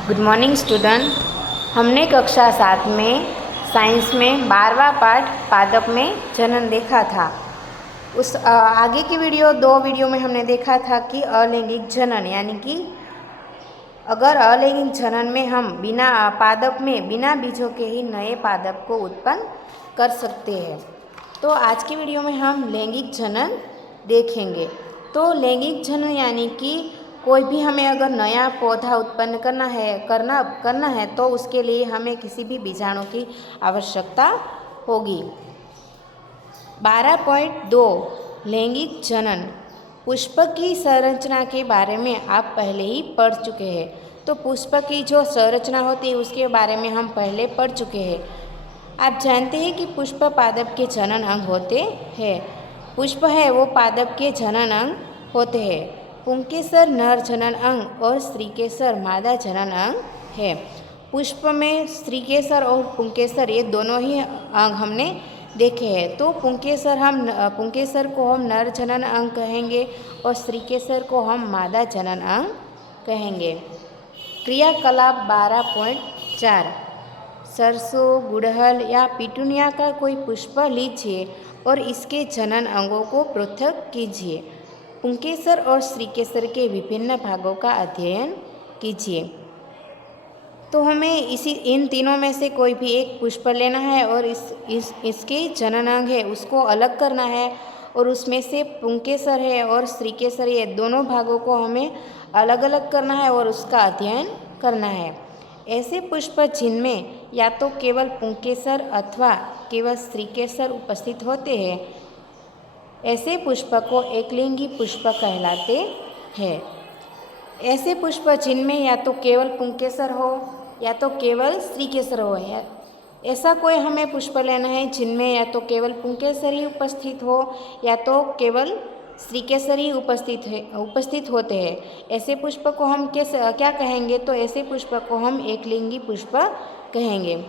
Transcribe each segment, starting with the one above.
Good morning student. हमने कक्षा 7 में साइंस में 12वां पाठ पादप में जनन देखा था। उस आगे की दो वीडियो में हमने देखा था कि अलैंगिक जनन यानी कि अगर अलैंगिक जनन में हम पादप में बिना बीजों के ही नए पादप को उत्पन्न कर सकते हैं। तो आज की वीडियो में हम लैंगिक जनन देखेंगे। तो लैंगिक जनन यानी कि कोई भी हमें अगर नया पौधा उत्पन्न करना है तो उसके लिए हमें किसी भी बीजाणु की आवश्यकता होगी। 12.2 लैंगिक जनन। पुष्प की संरचना के बारे में आप पहले ही पढ़ चुके हैं। तो पुष्प की जो संरचना होती है उसके बारे में हम पहले पढ़ चुके हैं। आप जानते हैं कि पुष्प पादप के जनन अंग होते हैं। पुष्प है वो पादप के जनन अंग होते हैं। पुंकेसर नर जनन अंग और स्त्रीकेसर मादा जनन अंग है। पुष्प में स्त्रीकेसर और पुंकेसर ये दोनों ही अंग हमने देखे हैं। तो पुंकेसर को हम नर जनन अंग कहेंगे और स्त्रीकेसर को हम मादा जनन अंग कहेंगे। क्रियाकलाप 12.4 सरसों, गुड़हल या पिटूनिया का कोई पुष्प लीजिए और इसके जनन अंगों को पृथक कीजिए। पुंकेसर और स्त्रीकेसर के विभिन्न भागों का अध्ययन कीजिए। तो हमें इन तीनों में से कोई भी एक पुष्प लेना है और इसके जनन अंग है उसको अलग करना है और उसमें से पुंकेसर है और स्त्रीकेसर ये दोनों भागों को हमें अलग अलग करना है और उसका अध्ययन करना है। ऐसे पुष्प जिनमें या तो केवल पुंकेसर अथवा केवल स्त्रीकेसर उपस्थित होते हैं, ऐसे पुष्प को एकलिंगी पुष्प कहलाते हैं। ऐसे पुष्प जिनमें या तो केवल पुंकेसर हो या तो केवल स्त्रीकेसर हो, ऐसा कोई हमें पुष्प लेना है जिनमें या तो केवल पुंकेसर ही उपस्थित हो या तो केवल स्त्रीकेसर ही उपस्थित होते हैं। ऐसे पुष्प को हम क्या कहेंगे? तो ऐसे पुष्प को हम एकलिंगी पुष्प कहेंगे।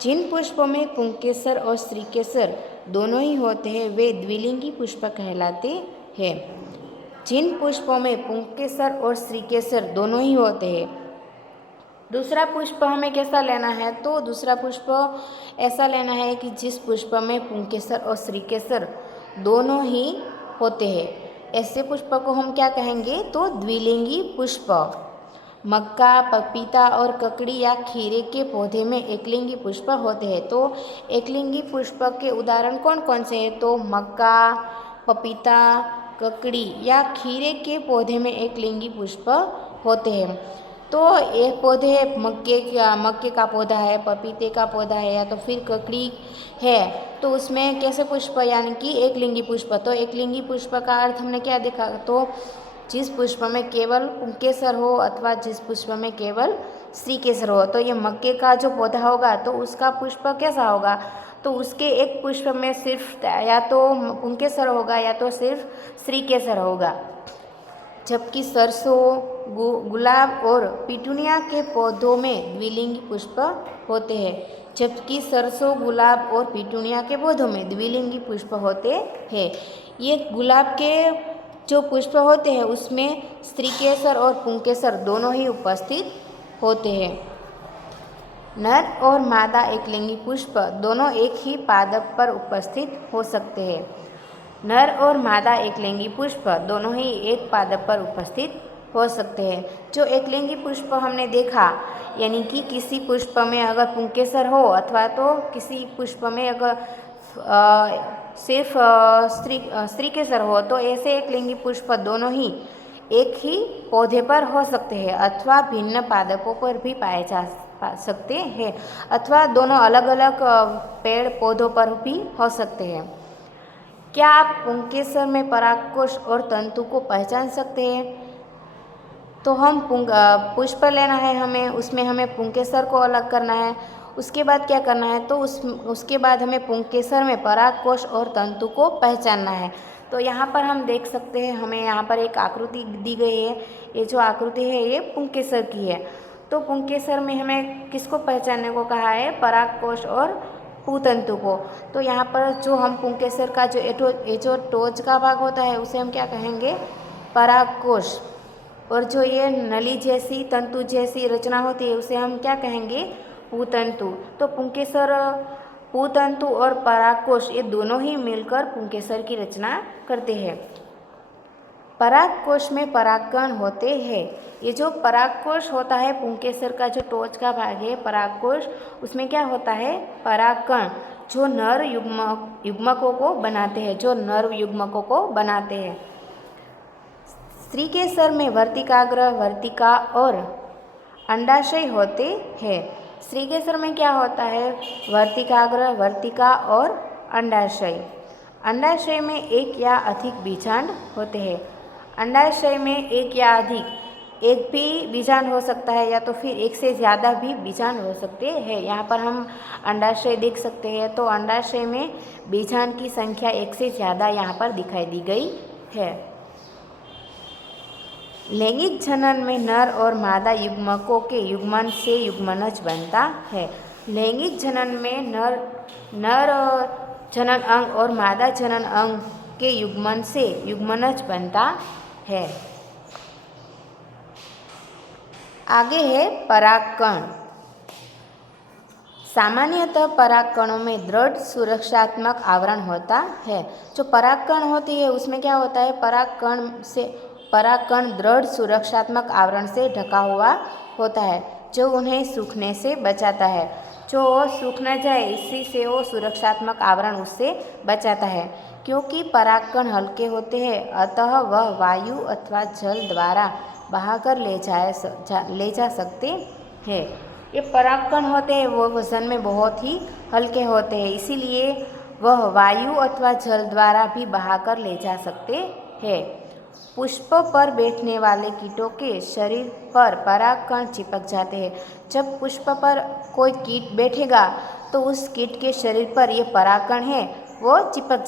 जिन पुष्पों में पुंकेसर और स्त्रीकेसर दोनों ही होते हैं वे द्विलिंगी पुष्प कहलाते हैं। जिन पुष्पों में पुंकेसर और स्त्रीकेसर दोनों ही होते हैं। दूसरा पुष्प हमें कैसा लेना है? तो दूसरा पुष्प ऐसा लेना है कि जिस पुष्प में पुंकेसर और स्त्रीकेसर दोनों ही होते हैं। ऐसे पुष्प को हम क्या कहेंगे? तो द्विलिंगी पुष्प। मक्का, पपीता और ककड़ी या खीरे के पौधे में एकलिंगी पुष्प होते हैं। तो एकलिंगी पुष्प के उदाहरण कौन कौन से हैं? तो मक्का, पपीता, ककड़ी या खीरे के पौधे में एकलिंगी पुष्प होते हैं। तो ये पौधे मक्के का पौधा है, पपीते का पौधा है या तो फिर ककड़ी है, तो उसमें कैसे पुष्प यानी कि एकलिंगी पुष्प। तो एकलिंगी पुष्प का अर्थ हमने क्या देखा? तो जिस पुष्प में केवल पुंकेसर हो अथवा जिस पुष्प में केवल स्त्रीकेसर हो। तो ये मक्के का जो पौधा होगा तो उसका पुष्प कैसा होगा? तो उसके एक पुष्प में सिर्फ या तो पुंकेसर होगा या तो सिर्फ स्त्रीकेसर होगा। जबकि सरसों, गुलाब और पिटूनिया के पौधों में द्विलिंगी पुष्प होते हैं। जबकि सरसों, गुलाब और पिटूनिया के पौधों में द्विलिंगी पुष्प होते हैं। ये गुलाब के जो पुष्प होते हैं उसमें स्त्रीकेसर और पुंकेसर दोनों ही उपस्थित होते हैं। नर और मादा एकलिंगी पुष्प दोनों एक ही पादप पर उपस्थित हो सकते हैं। नर और मादा एकलिंगी पुष्प दोनों ही एक पादप पर उपस्थित हो सकते हैं। जो एकलिंगी पुष्प हमने देखा यानी कि किसी पुष्प में अगर पुंकेसर हो अथवा तो किसी पुष्प में अगर सिर्फ स्त्रीकेसर हो, तो ऐसे एकलिंगी पुष्प दोनों ही एक ही पौधे पर हो सकते हैं अथवा भिन्न पादपों पर भी पाए जा सकते हैं अथवा दोनों अलग अलग पेड़ पौधों पर भी हो सकते हैं। क्या आप पुंकेसर में परागकोश और तंतु को पहचान सकते हैं? तो हम पुष्प लेना है हमें, उसमें हमें पुंकेसर को अलग करना है। उसके बाद क्या करना है? तो उसके बाद हमें पुंकेसर में परागकोश और तंतु को पहचानना है। तो यहाँ पर हम देख सकते हैं, हमें यहाँ पर एक आकृति दी गई है। ये जो आकृति है ये पुंकेसर की है। तो पुंकेसर में हमें किसको पहचानने को कहा है? परागकोश और पुतंतु को। तो यहाँ पर जो हम पुंकेसर का जो टोच का भाग होता है उसे हम क्या कहेंगे? परागकोश। और जो ये नली जैसी तंतु जैसी रचना होती है उसे हम क्या कहेंगे, पुंकेसर। तो पुंकेसर, पुंतंतु और परागकोश ये दोनों ही मिलकर पुंकेसर की रचना करते हैं। परागकोश में परागकण होते हैं। ये जो परागकोश होता है पुंकेसर का जो टोच का भाग है परागकोश, उसमें क्या होता है, परागकण जो नर युग्मकों को बनाते हैं, जो नर युग्मकों को बनाते हैं। स्त्रीकेसर में वर्तिकाग्र, वर्तिका और अंडाशय होते हैं। स्त्रीकेसर में क्या होता है, वर्तिकाग्र, वर्तिका और अंडाशय। अंडाशय में एक या अधिक बीजांड होते हैं। अंडाशय में एक या अधिक, एक भी बीजांड हो सकता है या तो फिर एक से ज़्यादा भी बीजांड हो सकते हैं। यहाँ पर हम अंडाशय देख सकते हैं, तो अंडाशय में बीजांड की संख्या एक से ज़्यादा यहाँ पर दिखाई दी गई है। लैंगिक जनन में नर और मादा युग्मकों के युग्मन से युग्मनज बनता है। लैंगिक जनन में नर जनन अंग और मादा जनन अंग के युग्मन से युग्मनज बनता है। आगे है परागकण। सामान्यतः परागकणों में दृढ़ सुरक्षात्मक आवरण होता है। जो परागकण होती है उसमें क्या होता है, परागकण दृढ़ सुरक्षात्मक आवरण से ढका हुआ होता है जो उन्हें सूखने से बचाता है। जो वो सूख न जाए इसी से वो सुरक्षात्मक आवरण उससे बचाता है। क्योंकि परागकण हल्के होते हैं अतः वह वायु अथवा जल द्वारा बहाकर ले जा सकते हैं। ये परागकण होते हैं वो वजन में बहुत ही हल्के होते हैं, इसीलिए वह वायु अथवा जल द्वारा भी बहाकर ले जा सकते हैं। पुष्प पर बैठने वाले कीटों के शरीर पर परागकण चिपक जाते हैं। जब पुष्प पर कोई कीट बैठेगा तो उस कीट के शरीर पर ये परागकण है वो चिपक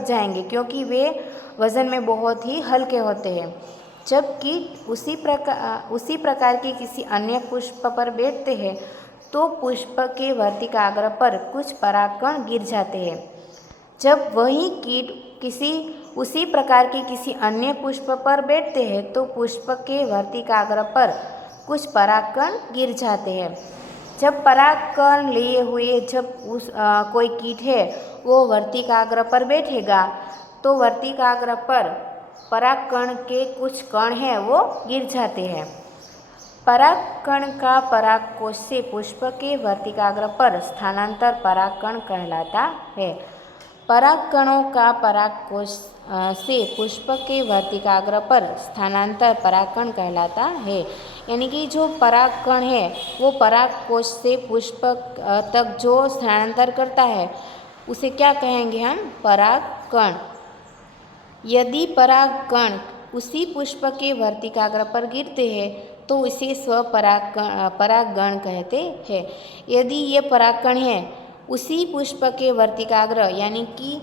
जाएंगे क्योंकि वे वजन में बहुत ही हल्के होते हैं। जब कीट उसी प्रकार के किसी अन्य पुष्प पर बैठते हैं तो पुष्प के वर्तिकाग्र पर कुछ परागकण गिर जाते हैं। जब वही कीट उसी प्रकार के किसी अन्य पुष्प पर बैठते हैं तो पुष्प के वर्तिकाग्र पर कुछ परागकण गिर जाते हैं। जब परागकण लिए हुए कोई कीट है वो वर्तिकाग्र पर बैठेगा तो वर्तिकाग्र पर परागकण के कुछ कण हैं वो गिर जाते हैं। परागकण का परागकोश से पुष्प के वर्तिकाग्र पर स्थानांतर परागकण कहलाता है। परागकणों का परागकोश से पुष्प के वर्तिकाग्र पर स्थानांतर परागकण कहलाता है। यानी कि जो परागकण है वो परागकोश से पुष्प तक जो स्थानांतर करता है उसे क्या कहेंगे हम, परागकण। यदि परागकण उसी पुष्प के वर्तिकाग्र पर गिरते हैं तो इसे परागगण कहते हैं। यदि ये परागकण है उसी पुष्प के वर्तिकाग्र यानी कि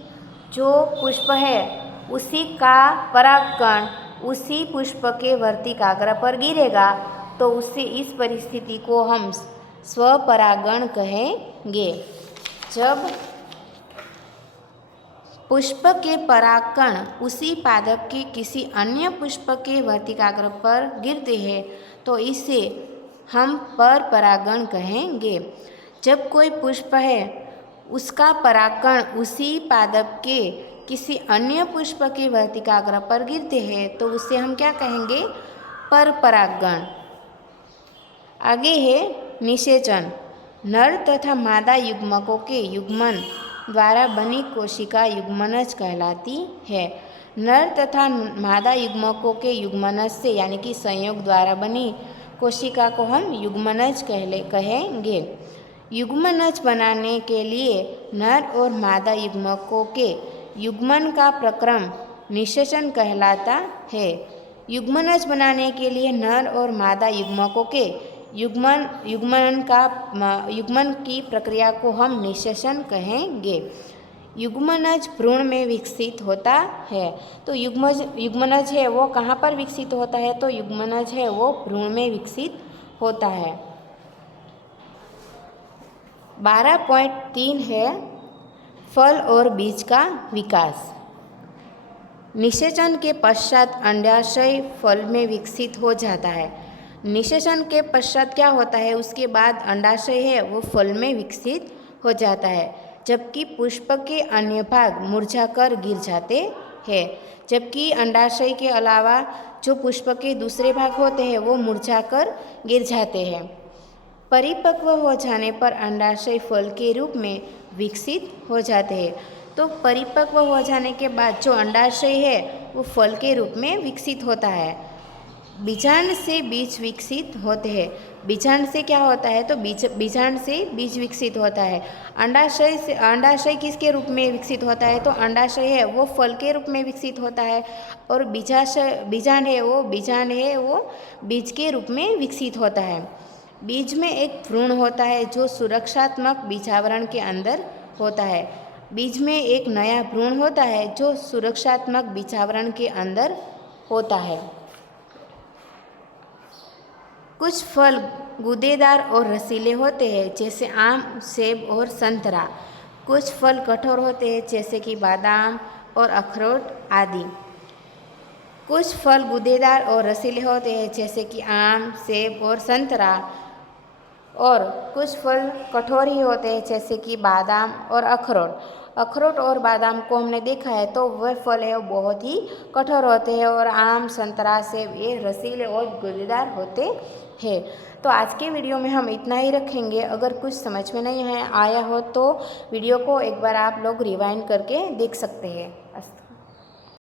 जो पुष्प है उसी का परागकण उसी पुष्प के वर्तिकाग्र पर गिरेगा तो उससे इस परिस्थिति को हम स्वपरागण कहेंगे। जब पुष्प के परागकण उसी पादप के किसी अन्य पुष्प के वर्तिकाग्र पर गिरते हैं तो इसे हम परपरागण कहेंगे। जब कोई पुष्प है उसका परागकण उसी पादप के किसी अन्य पुष्प के वर्तिकाग्र पर गिरते हैं तो उसे हम क्या कहेंगे, परपरागण। आगे है निषेचन। नर तथा मादा युग्मकों के युग्मन द्वारा बनी कोशिका युग्मनज कहलाती है। नर तथा मादा युग्मकों के युग्मनज से यानी कि संयोग द्वारा बनी कोशिका को हम युग्मनज कहेंगे। युग्मनज बनाने के लिए नर और मादा युग्मकों के युग्मन का प्रक्रम निषेचन कहलाता है। युग्मनज बनाने के लिए नर और मादा युग्मकों के युग्मन की प्रक्रिया को हम निषेचन कहेंगे। युग्मनज भ्रूण में विकसित होता है। तो युग्मनज है वो कहाँ पर विकसित होता है, तो युग्मनज है वो भ्रूण में विकसित होता है। 12.3 है फल और बीज का विकास। निषेचन के पश्चात अंडाशय फल में विकसित हो जाता है। निषेचन के पश्चात क्या होता है, उसके बाद अंडाशय है वो फल में विकसित हो जाता है, जबकि पुष्प के अन्य भाग मुरझाकर गिर जाते हैं। जबकि अंडाशय के अलावा जो पुष्प के दूसरे भाग होते हैं वो मुरझाकर गिर जाते हैं। परिपक्व हो जाने पर अंडाशय फल के रूप में विकसित हो जाते हैं। तो परिपक्व हो जाने के बाद जो अंडाशय है वो फल के रूप में विकसित होता है। बीजांड से बीज विकसित होते हैं। बीजांड से क्या होता है, तो बीजांड से बीज विकसित होता है। अंडाशय किसके रूप में विकसित होता है, तो अंडाशय है वो फल के रूप में विकसित होता है, और बीजांड है वो बीज के रूप में विकसित होता है। बीज में एक भ्रूण होता है जो सुरक्षात्मक बीजावरण के अंदर होता है। बीज में एक नया भ्रूण होता है जो सुरक्षात्मक बीजावरण के अंदर होता है। कुछ फल गूदेदार और रसीले होते हैं जैसे आम, सेब और संतरा। कुछ फल कठोर होते हैं जैसे कि बादाम और अखरोट आदि। कुछ फल गूदेदार और रसीले होते हैं जैसे कि आम, सेब और संतरा, और कुछ फल कठोर ही होते हैं जैसे कि बादाम और अखरोट। अखरोट और बादाम को हमने देखा है तो वह फल है वो बहुत ही कठोर होते हैं, और आम, संतरा, सेब ये रसीले और गूदेदार होते हैं। तो आज के वीडियो में हम इतना ही रखेंगे। अगर कुछ समझ में नहीं आया हो तो वीडियो को एक बार आप लोग रिवाइंड करके देख सकते हैं।